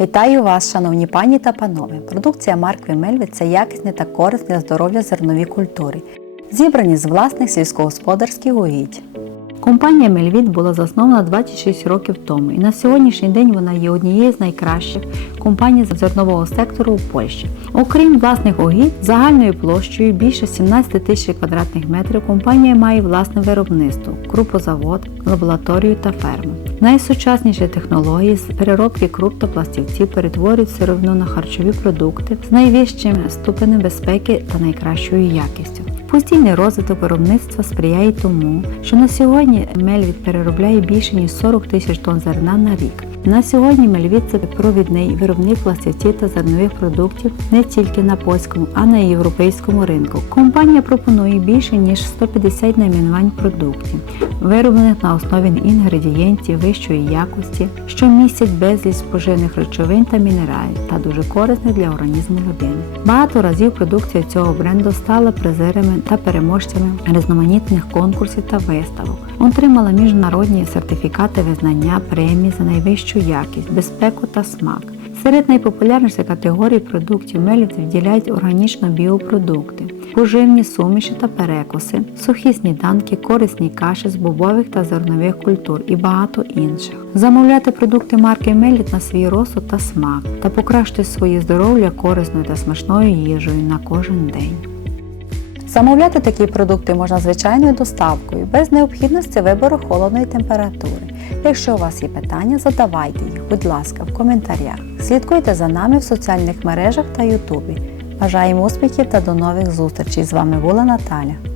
Вітаю вас, шановні пані та панове! Продукція Маркві Мельви це якісні та корисні для здоров'я зернові культури, зібрані з власних сільськогосподарських угідь. Компанія Мельвіт була заснована 26 років тому і на сьогоднішній день вона є однією з найкращих компаній з зернового сектору у Польщі. Окрім власних угідь, загальною площею більше 17 тисяч квадратних метрів компанія має власне виробництво, крупозавод, лабораторію та ферму. Найсучасніші технології з переробки круп та пластівців перетворюють сировину на харчові продукти з найвищим ступенем безпеки та найкращою якістю. Постійний розвиток виробництва сприяє тому, що на сьогодні Мельвід переробляє більше ніж 40 тисяч тонн зерна на рік. На сьогодні Мельвіт це провідний виробник пластівців та зернових продуктів не тільки на польському, а й на європейському ринку. Компанія пропонує більше ніж 150 найменувань продуктів, вироблених на основі інгредієнтів вищої якості, що містять безліч поживних речовин та мінералів та дуже корисних для організму людини. Багато разів продукція цього бренду стала призерами та переможцями різноманітних конкурсів та виставок. Отримала міжнародні сертифікати визнання премії за найвищу якість, безпеку та смак. Серед найпопулярніших категорій продуктів Меліт виділяють органічно біопродукти, поживні суміші та перекуси, сухі сніданки, корисні каші з бобових та зернових культур і багато інших. Замовляти продукти марки Меліт на свій розсуд та смак та покращити своє здоров'я корисною та смачною їжею на кожен день. Замовляти такі продукти можна звичайною доставкою, без необхідності вибору холодної температури. Якщо у вас є питання, задавайте їх, будь ласка, в коментарях. Слідкуйте за нами в соціальних мережах та Ютубі. Бажаємо успіхів та до нових зустрічей! З вами була Наталя.